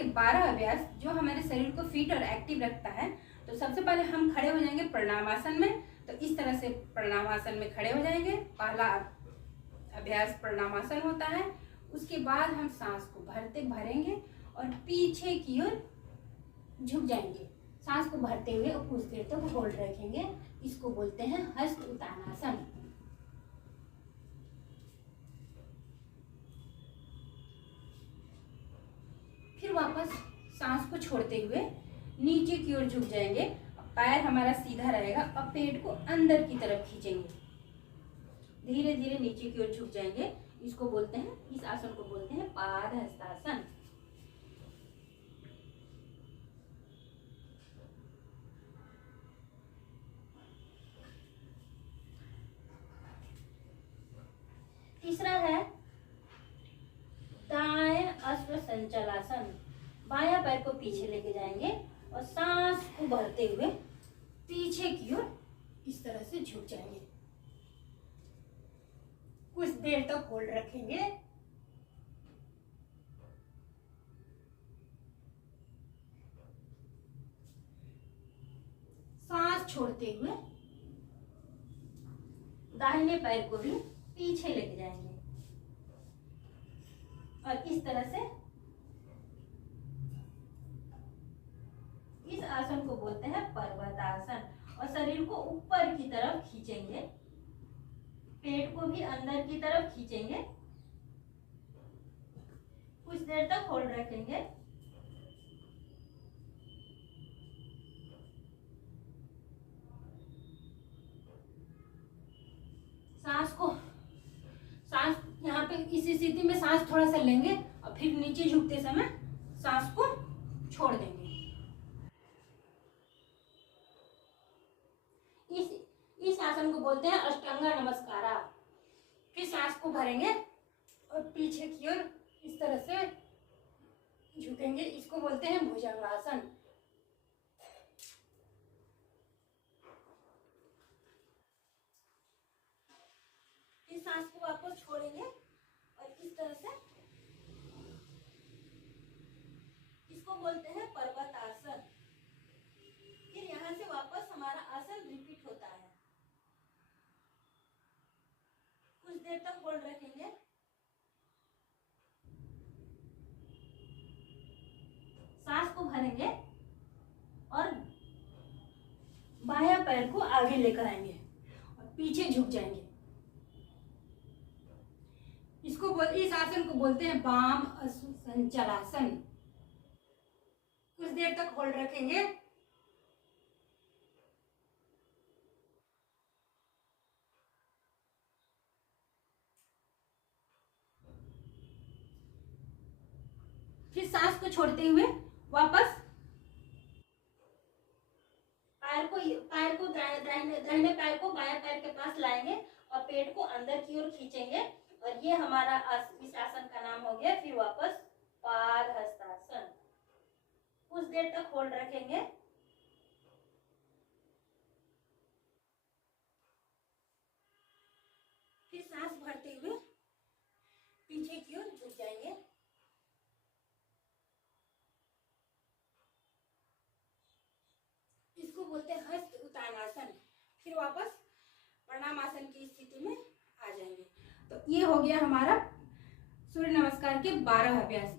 के 12 अभ्यास जो हमारे शरीर को फिट और एक्टिव रखता है। तो सबसे पहले हम खड़े हो जाएंगे प्रणामासन में। तो इस तरह से प्रणामासन में खड़े हो जाएंगे। पहला अभ्यास प्रणामासन होता है। उसके बाद हम सांस को भरेंगे और पीछे की ओर झुक जाएंगे। सांस को भरते हुए और कुछ देर तक होल्ड रखेंगे। इसको बोलते हैं हस्त उत्तानासन। फिर वापस सांस को छोड़ते हुए नीचे की ओर झुक जाएंगे। पैर हमारा सीधा रहेगा और पेट को अंदर की तरफ खींचेंगे। धीरे धीरे नीचे की ओर झुक जाएंगे। इसको बोलते हैं, इस आसन को बोलते हैं पाद हस्तासन। तीसरा है दाएं अश्व संचलासन। बायां पैर को पीछे लेके जाएंगे और सांस को भरते हुए पीछे की ओर इस तरह से झुक जाएंगे। कुछ देर तक होल्ड रखेंगे। सांस छोड़ते हुए दाहिने पैर को भी पीछे लेके जाएंगे और इस तरह से इस आसन को बोलते हैं पर्वतासन। और शरीर को ऊपर की तरफ खींचेंगे, पेट को भी अंदर की तरफ खींचेंगे। कुछ देर तक होल्ड रखेंगे। सांस यहाँ पे इस स्थिति में सांस थोड़ा सा लेंगे और फिर नीचे झुकते समय सांस को छोड़ देंगे। इस आसन को बोलते हैं अष्टांगा नमस्कारा। फिर सांस को भरेंगे और पीछे की ओर इस तरह से झुकेंगे। इसको बोलते हैं भुजंगासन। फिर सांस को वापस छोड़ेंगे और इस तरह से इसको बोलते हैं पर्वतासन। फिर यहाँ से वापस हमारा आसन रिपीट होता है। कुछ देर तक होल्ड रखेंगे। सांस को भरेंगे और बायां पैर को आगे लेकर आएंगे और पीछे झुक जाएंगे। इस आसन को बोलते हैं वाम अश्व संचलासन। कुछ देर तक होल्ड रखेंगे। फिर सांस को छोड़ते हुए वापस पैर को दाहिने पैर को बाएं पैर के पास लाएंगे और पेट को अंदर की ओर खींचेंगे। और ये हमारा इस आसन का नाम हो गया। फिर वापस पाद हस्तासन। कुछ देर तक होल्ड रखेंगे। फिर सांस भरते हुए पीछे की ओर झुक जाएंगे। इसको बोलते हैं हस्त उत्तानासन। फिर वापस प्रणामासन की स्थिति में आ जाएंगे। तो ये हो गया हमारा सूर्य नमस्कार के 12 अभ्यास।